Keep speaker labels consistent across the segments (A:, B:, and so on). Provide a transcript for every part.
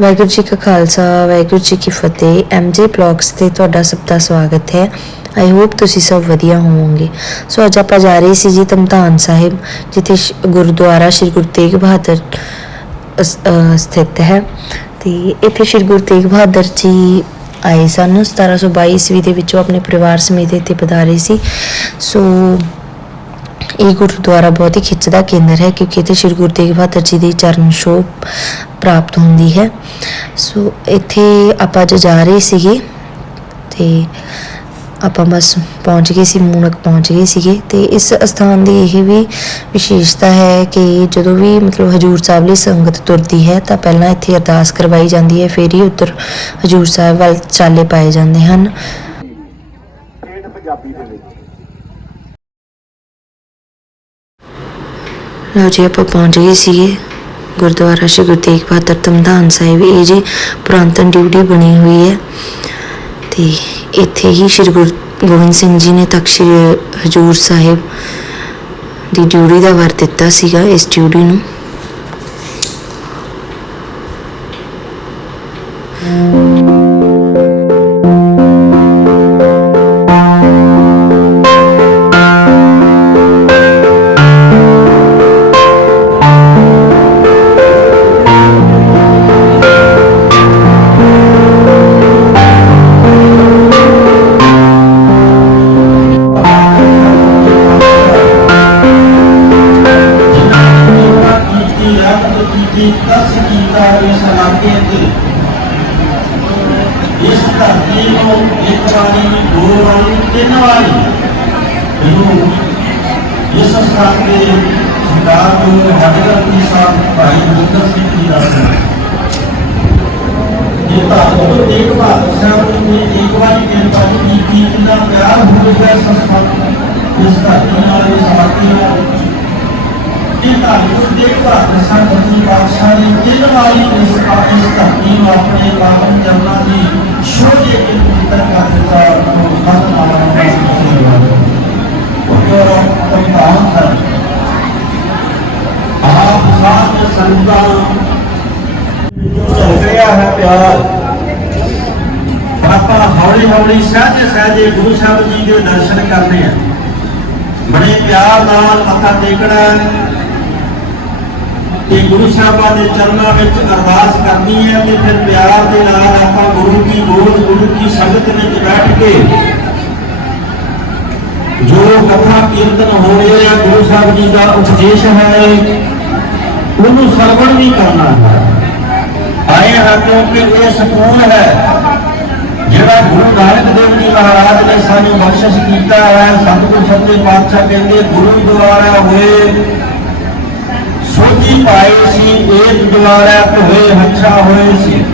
A: ਵਾਹਿਗੁਰੂ ਜੀ ਕਾ ਖਾਲਸਾ, ਵਾਹਿਗੁਰੂ ਜੀ ਕੀ ਫਤਿਹ। ਐਮਜੇ ਬਲੌਗਸ ਤੇ ਤੁਹਾਡਾ ਸਭ ਦਾ ਸਵਾਗਤ ਹੈ। ਆਈ ਹੋਪ ਤੁਸੀਂ ਸਭ ਵਧੀਆ ਹੋਵੋਗੇ। ਸੋ ਅੱਜ ਆਪਾਂ ਜਾ ਰਹੇ ਸੀ ਜੀ ਤਮਤਾਨ ਸਾਹਿਬ, ਜਿੱਥੇ ਸ਼- ਗੁਰਦੁਆਰਾ ਸ਼੍ਰੀ ਗੁਰੂ ਤੇਗ ਬਹਾਦਰ ਸਥਿਤ ਹੈ। ਤੇ ਇੱਥੇ ਸ਼੍ਰੀ ਗੁਰੂ ਤੇਗ ਬਹਾਦਰ ਜੀ ਆਏ ਸਨ 1722 ਈਸਵੀ ਦੇ ਵਿੱਚ ਉਹ ਆਪਣੇ ਪਰਿਵਾਰ ਸਮੇਤ ਇੱਥੇ ਪਧਾਰੇ ਸੀ। ਸੋ ਇਹ ਗੁਰਦੁਆਰਾ ਬਹੁਤ ਹੀ ਖਿੱਚ ਦਾ ਕੇਂਦਰ ਹੈ ਕਿਉਂਕਿ ਇੱਥੇ ਸ਼੍ਰੀ ਗੁਰੂ ਤੇਗ ਬਹਾਦਰ ਜੀ ਦੀ ਚਰਨ ਛੋਹ ਪ੍ਰਾਪਤ ਹੁੰਦੀ ਹੈ। ਸੋ ਇੱਥੇ ਆਪਾਂ ਅੱਜ ਜਾ ਰਹੇ ਸੀਗੇ ਤੇ ਆਪਾਂ ਬਸ ਪਹੁੰਚ ਗਏ ਸੀ, ਮੂਨਕ ਪਹੁੰਚ ਗਏ ਸੀਗੇ ਤੇ ਇਸ ਸਥਾਨ ਦੀ ਇਹ ਵੀ ਵਿਸ਼ੇਸ਼ਤਾ ਹੈ ਕਿ ਜਦੋਂ ਵੀ ਮਤਲਬ ਹਜੂਰ ਸਾਹਿਬ ਲਈ ਸੰਗਤ ਤੁਰਦੀ ਹੈ ਤਾਂ ਪਹਿਲਾਂ ਇੱਥੇ ਅਰਦਾਸ ਕਰਵਾਈ ਜਾਂਦੀ ਹੈ, ਫਿਰ ਹੀ ਉੱਧਰ ਹਜੂਰ ਸਾਹਿਬ ਵੱਲ ਚਾਲੇ ਪਾਏ ਜਾਂਦੇ ਹਨ।
B: ਪਿੰਡ ਪੰਜਾਬੀ ਦੇ ਵਿੱਚ।
A: ਲਓ ਜੀ, ਆਪਾਂ ਪਹੁੰਚ ਗਏ ਸੀਗੇ ਗੁਰਦੁਆਰਾ ਸ਼੍ਰੀ ਗੁਰੂ ਤੇਗ ਬਹਾਦਰ ਧਮਧਾਨ ਸਾਹਿਬ। ਇਹ ਜੀ ਪੁਰਾਤਨ ਡਿਊਟੀ ਬਣੀ ਹੋਈ ਹੈ ਤੇ ਇੱਥੇ ਹੀ ਸ਼੍ਰੀ ਗੁਰੂ ਗੋਬਿੰਦ ਸਿੰਘ ਜੀ ਨੇ ਤਖ਼ਸ਼ੀ ਹਜੂਰ ਸਾਹਿਬ ਦੀ ਡਿਊਟੀ ਦਾ ਵਰ ਦਿੱਤਾ ਸੀਗਾ ਇਸ ਡਿਊਟੀ ਨੂੰ।
B: ਦੀ ਸਾਹਿਬ ਭਾਈ ਬੁੱਧਰ ਸਿੰਘ ਜੀ ਦਾ ਸੀ ਇਹ ਤਾਂ ਉਹ ਇੱਕ ਵਾਰ ਸਾਹਿਬ ਨੇ ਇੱਕ ਵਾਰੀ ਕਿਰਪਾ ਕੀਤੀ ਕਿੰਨਾ ਪਿਆਰ ਹੋ ਗਿਆ ਸੰਸਥਾਨ ਇਸ ਧਰਤੀ ਨਾਲ ਇਸ ਇਲਾਕੇ ਨਾਲ ਇਹ ਧਾਰਮਿਕ ਦੇਖਭਾਲ ਦੇ ਸੰਤ ਜੀ ਬਾਦਸ਼ਾਹ ਨੇ ਤਿੰਨ ਵਾਰੀ ਇਸ ਆਪਣੀ ਧਰਤੀ ਨੂੰ ਆਪਣੇ ਪਾਵਨ ਚਰਨਾਂ ਦੀ ਛੋਟੇ ਕੇ ਪਵਿੱਤਰ ਕਰ ਦਿੱਤਾ ਉਹ ਸਤ ਨਾਮ ਦੀ ਸੇਵਾ ਉਹ ਤਮਤਾਨ ਸਰ ਆਪ ਸਾਥ ਸੰਤਾਂ ਰਿਹਾ ਹੈ ਪਿਆਰ ਆਪਾਂ ਹੌਲੀ ਹੌਲੀ ਸਹਿਜੇ ਸਹਿਜੇ ਗੁਰੂ ਸਾਹਿਬ ਜੀ ਦੇ ਦਰਸ਼ਨ ਕਰਨੇ ਆ ਬੜੇ ਪਿਆਰ ਨਾਲ ਮੱਥਾ ਟੇਕਣਾ ਤੇ ਗੁਰੂ ਸਾਹਿਬਾਂ ਦੇ ਚਰਨਾਂ ਵਿੱਚ ਅਰਦਾਸ ਕਰਨੀ ਹੈ ਤੇ ਫਿਰ ਪਿਆਰ ਦੇ ਨਾਲ ਆਪਾਂ ਗੁਰੂ ਕੀ ਗੋਦ ਗੁਰੂ ਕੀ ਸੰਗਤ ਵਿੱਚ ਬੈਠ ਕੇ ਜੋ ਕਥਾ ਕੀਰਤਨ ਹੋ ਰਿਹਾ ਹੈ, ਗੁਰੂ ਸਾਹਿਬ ਜੀ ਦਾ ਉਪਦੇਸ਼ ਹੈ ਉਹਨੂੰ ਸਰਵਣ ਵੀ ਕਰਨਾ ਹੈ। ਆਏ ਹਾਂ ਕਿਉਂਕਿ ਇਹ ਸਕੂਨ ਹੈ। ਜਿਹੜਾ ਗੁਰੂ ਨਾਨਕ ਦੇਵ ਜੀ ਮਹਾਰਾਜ ਨੇ ਸਾਨੂੰ ਬਖਸ਼ਿਸ਼ ਕੀਤਾ ਹੈ, ਸਤਿਗੁਰ ਸੱਚੇ ਪਾਤਸ਼ਾਹ ਕਹਿੰਦੇ, ਗੁਰੂ ਦੁਆਰਾ ਹੋਏ, ਸੋਝੀ ਪਾਏ ਸੀ, ਏਕ ਦੁਆਰਾ ਹੋਏ ਹੱਛਾ ਹੋਏ ਸੀ।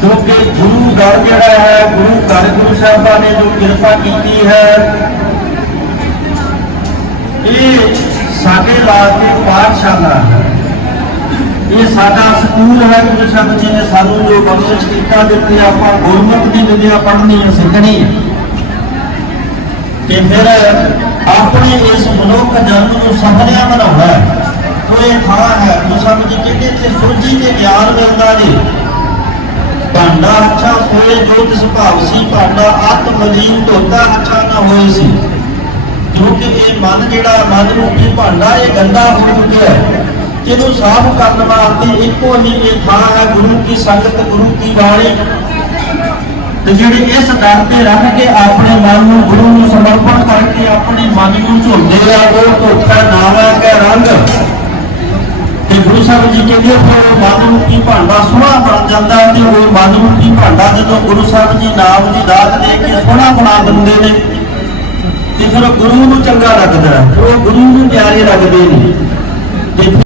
B: ਕਿਉਂਕਿ ਗੁਰੂ ਦਰ ਜਿਹੜਾ ਹੈ, ਗੁਰੂ ਘਰ ਗੁਰੂ ਸਾਹਿਬਾਂ ਨੇ ਜੋ ਕਿਰਪਾ ਕੀਤੀ ਹੈ, ਇਹ ਸਾਡੇ ਵਾਸਤੇ ਪਾਠਸ਼ਾਲਾ ਹੈ। ਇਹ ਸਾਡਾ ਸਕੂਲ ਹੈ, ਗੁਰੂ ਸਾਹਿਬ ਜੀ ਨੇ ਸਾਨੂੰ ਜੋ ਬਖਸ਼ਿਸ਼ ਕੀਤਾ, ਦਿੱਤੀ, ਆਪਾਂ ਗੁਰਮੁਖ ਦੀ ਵਿਦਿਆ ਪੜ੍ਹਨੀ ਹੈ, ਸਿੱਖਣੀ ਹੈ। ਤੇ ਫਿਰ ਆਪਣੇ ਇਸ ਮਨੁੱਖ ਜਨਮ ਨੂੰ ਸਫਲਿਆ ਬਣਾਉਣਾ ਹੈ। ਉਹ ਥਾਂ ਹੈ, ਗੁਰੂ ਸਾਹਿਬ ਜੀ ਕਹਿੰਦੇ ਤੇ ਸੋਝੀ ਤੇ ਗਿਆਨ ਮਿਲਦਾ ਨਹੀਂ ਭਾਂਡਾ ਅੱਛਾ ਹੋਏ ਜੋ ਤਿਸ ਭਾਵ ਸੀ ਭਾਂਡਾ ਆਤਮ ਮਲੀਨ ਧੋਤਾ ਅੱਛਾ ਨਾ ਹੋਏ ਸੀ। ਕਿਉਂਕਿ ਇਹ ਮਨ ਜਿਹੜਾ ਮਨ ਰੂਪੀ ਭਾਂਡਾ ਇਹ ਗੰਦਾ ਹੋ ਚੁੱਕਿਆ ਹੈ। ਇਹਨੂੰ ਸਾਫ਼ ਕਰਨ ਵਾਸਤੇ ਇੱਕੋ ਹੀ ਇਹ ਥਾਂ ਹੈ ਗੁਰੂ ਕੀ ਸੰਗਤ, ਗੁਰੂ ਕੀ ਬਾਣੀ। ਤੇ ਜਿਹੜੇ ਇਸ ਦਰ ਤੇ ਰੱਖ ਕੇ ਆਪਣੇ ਮਨ ਨੂੰ ਗੁਰੂ ਨੂੰ ਸਮਰਪਣ ਕਰਕੇ ਆਪਣੇ ਮਨ ਨੂੰ ਝੁਲਦੇ ਆ, ਉਹ ਧੋਖਾ ਨਾਵਾ ਕੈ ਰੰਗ। ਤੇ ਗੁਰੂ ਸਾਹਿਬ ਜੀ ਕਹਿੰਦੇ ਫਿਰ ਉਹ ਮਨ ਰੂਪੀ ਭਾਂਡਾ ਸੋਹਣਾ ਬਣ ਜਾਂਦਾ ਤੇ ਉਹ ਮਨ ਰੂਪੀ ਭਾਂਡਾ ਜਦੋਂ ਗੁਰੂ ਸਾਹਿਬ ਜੀ ਨਾਮ ਦੀ ਦਾਤ ਦੇ ਕੇ ਸੋਹਣਾ ਬਣਾ ਦਿੰਦੇ ਨੇ ਫਿਰ ਗੁਰੂ ਨੂੰ ਚੰਗਾ ਲੱਗਦਾ ਉਹ ਗੁਰੂ ਨੂੰ ਪਿਆਰੇ ਰੱਖਦੇ ਨੇ।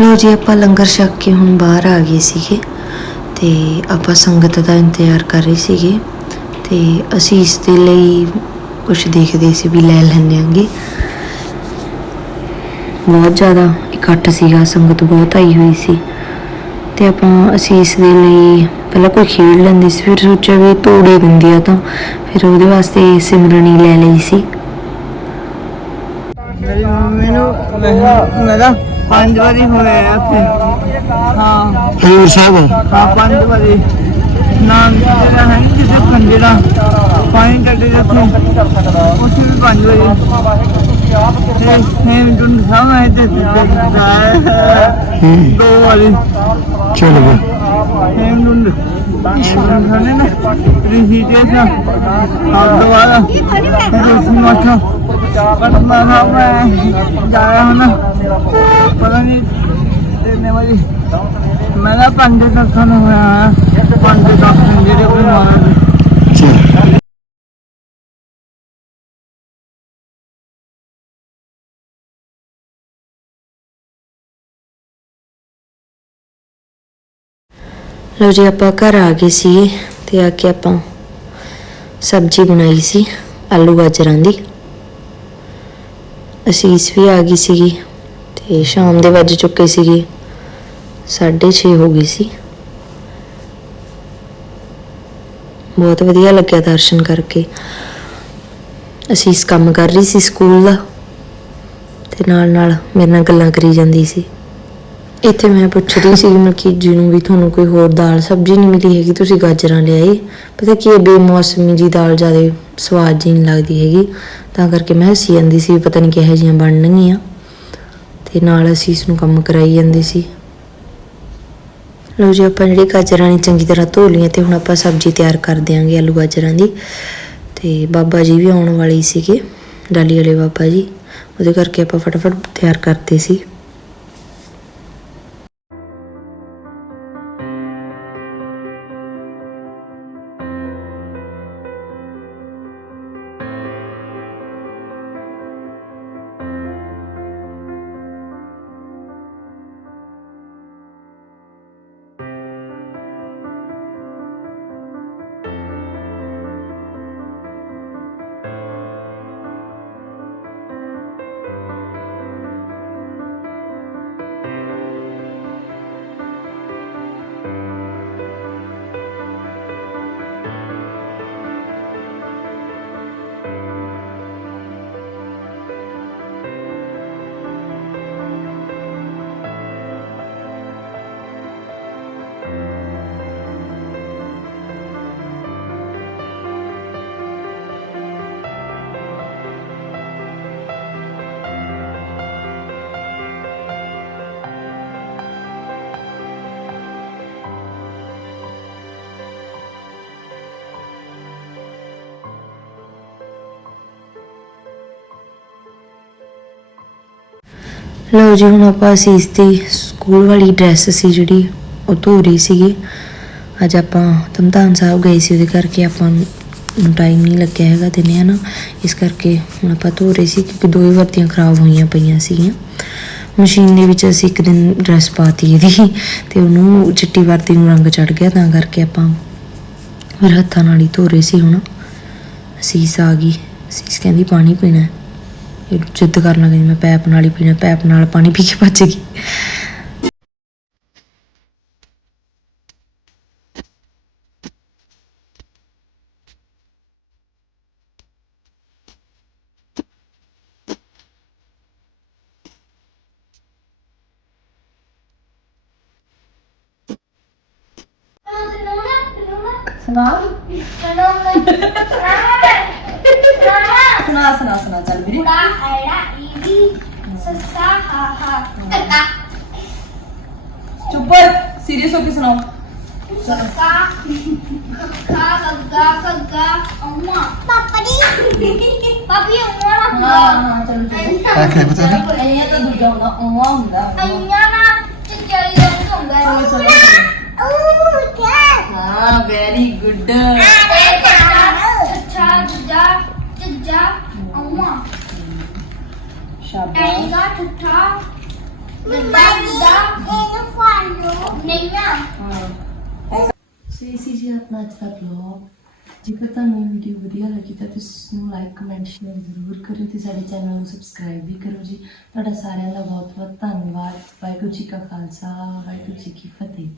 A: ਲੋ ਜੀ, ਆਪਾਂ ਲੰਗਰ ਛਕ ਕੇ ਹੁਣ ਬਾਹਰ ਆ ਗਏ ਸੀਗੇ ਤੇ ਆਪਾਂ ਸੰਗਤ ਦਾ ਇੰਤਜ਼ਾਰ ਕਰ ਰਹੇ ਸੀਗੇ ਤੇ ਅਸੀਂ ਇਸ ਦੇ ਲਈ ਕੁਝ ਦੇਖਦੇ ਸੀ ਵੀ ਲੈ ਲੈਣੇ ਆਂਗੇ। ਬਹੁਤ ਜ਼ਿਆਦਾ ਇਕੱਠ ਸੀਗਾ, ਸੰਗਤ ਬਹੁਤ ਆਈ ਹੋਈ ਸੀ ਤੇ ਆਪਾਂ ਅਸੀਂ ਇਸ ਦੇ ਲਈ ਪਹਿਲਾਂ ਕੋਈ ਖੇਡ ਲੈਂਦੇ ਸੀ, ਫਿਰ ਸੋਚਿਆ ਵੀ ਤੋੜੇ ਦਿੰਦੀ ਆ ਤਾਂ ਫਿਰ ਉਹਦੇ ਵਾਸਤੇ ਸਿਮਰਨੀ ਲੈ ਲਈ ਸੀ।
C: ਮੇਰੀ ਮੇਰਾ ਪੰਜ ਵਾਰੀ ਹੋਇਆ ਉੱਥੇ ਹਾਂ।
D: ਹਜ਼ੂਰ ਸਾਹਿਬ?
C: ਹਾਂ ਪੰਜ ਵਾਰੀ। ਨਾਮ ਜਿਹੜਾ ਹੈ? ਨੀ ਜਿੱਥੇ ਖੰਡੇ ਦਾ। ਪਾਣੀ ਕੱਢੇ ਦੇ ਉੱਥੇ। ਉੱਥੇ ਵੀ ਪੰਜ ਵਾਰੀ। ਤੇ ਹੇਮ ਜੁਨ ਸਾਹ ਹੈ ਤੇ ਦੋ ਵਾਰੀ।
D: ਚਲੋ ਬਈ
C: ਹੇਮ ਜੁਨ ਸਾਨੇ ਨਾ ਰਿਸ਼ੀ ਤੇ ਸਾ ਆਦਵਾਲਾ ਤੇ ਮੈਂ ਜਾਇਆ ਹਾਂ। ਪਤਾ ਨਹੀਂ ਤੇ ਵਾਰੀ ਮੈਂ ਨਾ ਪੰਜ ਕੱਖਾਂ ਹੋਇਆ ਪੰਜ ਕੱਖ ਜਿਹੜੇ ਕੋਈ ਮਾਰ
A: ਲਓ ਜੀ, ਆਪਾਂ ਘਰ ਆ ਗਏ ਸੀ ਤੇ ਆ ਕੇ ਆਪਾਂ ਸਬਜ਼ੀ ਬਣਾਈ ਸੀ, ਆਲੂ ਗਾਜਰਾਂ ਦੀ। ਅਸੀਸ ਵੀ ਆ ਗਈ ਸੀਗੀ ਤੇ ਸ਼ਾਮ ਦੇ ਵੱਜ ਚੁੱਕੇ ਸੀਗੇ 6:30 ਹੋ ਗਈ ਸੀ। ਬਹੁਤ ਵਧੀਆ ਲੱਗਿਆ ਦਰਸ਼ਨ ਕਰਕੇ। ਅਸੀਸ ਕੰਮ ਕਰ ਰਹੀ ਸੀ ਸਕੂਲ ਦਾ ਤੇ ਨਾਲ ਨਾਲ ਮੇਰੇ ਨਾਲ ਗੱਲਾਂ ਕਰੀ ਜਾਂਦੀ ਸੀ। ਇੱਥੇ ਮੈਂ ਪੁੱਛਦੀ ਰਹੀ ਸੀ ਮੈਂ ਕਿ ਜੀ ਨੂੰ ਵੀ ਤੁਹਾਨੂੰ ਕੋਈ ਹੋਰ ਦਾਲ ਸਬਜ਼ੀ ਨਹੀਂ ਮਿਲੀ ਹੈਗੀ, ਤੁਸੀਂ ਗਾਜਰਾਂ ਲਿਆਏ। ਪਤਾ ਕੀ ਹੈ ਬੇਮੌਸਮੀ ਜੀ ਦਾਲ ਜ਼ਿਆਦਾ ਸਵਾਦ ਜੀ ਨਹੀਂ ਲੱਗਦੀ ਹੈਗੀ। ਤਾਂ ਕਰਕੇ ਮੈਂ ਹੱਸੀ ਜਾਂਦੀ ਸੀ ਪਤਾ ਨਹੀਂ ਕਿਹੋ ਜਿਹੀਆਂ ਬਣਨਗੀਆਂ। ਤੇ ਨਾਲ ਅਸੀਂ ਇਸ ਨੂੰ ਕੰਮ ਕਰਾਈ ਜਾਂਦੇ ਸੀ। ਲਓ ਜੀ, ਆਪਾਂ ਜਿਹੜੀ ਗਾਜਰਾਂ ਨੇ ਚੰਗੀ ਤਰ੍ਹਾਂ ਧੋ ਲਈਆਂ ਤੇ ਹੁਣ ਆਪਾਂ ਸਬਜ਼ੀ ਤਿਆਰ ਕਰ ਦਿਆਂਗੇ ਆਲੂ ਗਾਜਰਾਂ ਦੀ। ਤੇ ਬਾਬਾ ਜੀ ਵੀ ਆਉਣ ਵਾਲੇ ਸੀਗੇ, ਡਾਲੀ ਵਾਲੇ ਬਾਬਾ ਜੀ। ਉਹਦੇ ਕਰਕੇ ਆਪਾਂ ਫਟਾਫਟ ਤਿਆਰ ਕਰਦੇ ਸੀ। ਲਓ ਜੀ, ਹੁਣ ਆਪਾਂ ਅਸੀਸ ਦੀ ਸਕੂਲ ਵਾਲੀ ਡਰੈਸ ਸੀ ਜਿਹੜੀ, ਉਹ ਧੋ ਰਹੀ ਸੀਗੀ। ਅੱਜ ਆਪਾਂ ਤਮਤਾਨ ਸਾਹਿਬ ਗਏ ਸੀ, ਉਹਦੇ ਕਰਕੇ ਆਪਾਂ ਨੂੰ ਟਾਈਮ ਨਹੀਂ ਲੱਗਿਆ ਹੈਗਾ ਦਿਨੇ, ਹਨਾ? ਇਸ ਕਰਕੇ ਹੁਣ ਆਪਾਂ ਧੋ ਰਹੇ ਸੀ, ਕਿਉਂਕਿ ਦੋਵੇਂ ਵਰਤੀਆਂ ਖਰਾਬ ਹੋਈਆਂ ਪਈਆਂ ਸੀਗੀਆਂ। ਮਸ਼ੀਨ ਦੇ ਵਿੱਚ ਅਸੀਂ ਇੱਕ ਦਿਨ ਡਰੈਸ ਪਾਤੀ ਇਹਦੀ, ਤੇ ਉਹਨੂੰ ਚਿੱਟੀ ਵਰਤੀ ਨੂੰ ਰੰਗ ਚੜ ਗਿਆ, ਤਾਂ ਕਰਕੇ ਆਪਾਂ ਫਿਰ ਹੱਥਾਂ ਨਾਲ ਹੀ ਧੋ ਰਹੇ ਸੀ ਹੁਣ। ਅਸੀਸ ਆ ਗਈ ਅਸੀਸ ਕਹਿੰਦੀ ਪਾਣੀ ਪੀਣਾ ਜਿੱਦ ਕਰਨ ਲੱਗੀ ਮੈਂ ਪੈਪ ਨਾਲ ਹੀ ਪੀਣਾ ਪੈਪ ਨਾਲ ਪਾਣੀ ਪੀ ਕੇ ਭੱਜ ਗਈ
E: ਸੁਣਾ ਸੁਣਾ ਸੁਣਾ ਚੱਲ ਵੀਰੇ
F: ਉੜਾ ਐੜਾ ਈੜੀ ਸੱਸਾ ਹਾ ਹਾ ਕੱਕਾ
E: ਚੁੱਪ ਸੀਰੀਅਸ ਹੋ ਕੇ ਸੁਣਾਓ
F: ਕੱਕਾ ਕੱਕਾ ਕੱਗਾ ਕੱਗਾ ਅੰਮਾ ਪਾਪੜੀ ਪਾਪੀ ਅੰਮਾ ਨਾ
E: ਹਾਂ ਹਾਂ ਚਲੋ ਚਲੋ
D: ਆਖੇ ਪਤਾ ਨਹੀਂ
E: ਇਹ ਤਾਂ ਦੂਜਾ ਹੁੰਦਾ ਉਮਾ ਹੁੰਦਾ
F: ਅੰਮਾ ਨਾ ਚਿਚੜੀ ਦਾ ਹੁੰਦਾ
E: ਚਲੋ ਚਲੋ ਚਲੋ।
F: ਉਹ ਕੀ
E: ਹਾਂ ਵੈਰੀ ਗੁੱਡ
F: ਛੱਛਾ
E: ਸ਼ਾਬਾਸ਼।
F: ਠੱਠਾ। ਇਹਨੂੰ ਨਹੀਂ
A: ਸੋ ਇਹ ਸੀ ਜੀ ਆਪਣਾ ਅੱਜ ਦਾ ਬਲੌਗ ਜੇਕਰ ਤੁਹਾਨੂੰ ਇਹ ਵੀਡੀਓ ਵਧੀਆ ਲੱਗੀ ਤਾਂ ਤੁਸੀਂ ਇਸ ਨੂੰ ਲਾਈਕ ਕਮੈਂਟ ਸ਼ੇਅਰ ਜ਼ਰੂਰ ਕਰਿਓ ਤੇ ਸਾਡੇ ਚੈਨਲ ਨੂੰ ਸਬਸਕ੍ਰਾਈਬ ਵੀ ਕਰੋ ਜੀ। ਤੁਹਾਡਾ ਸਾਰਿਆਂ ਦਾ ਬਹੁਤ ਬਹੁਤ ਧੰਨਵਾਦ। ਵਾਹਿਗੁਰੂ ਜੀ ਕਾ ਖਾਲਸਾ ਵਾਹਿਗੁਰੂ ਜੀ ਕੀ ਫਤਿਹ।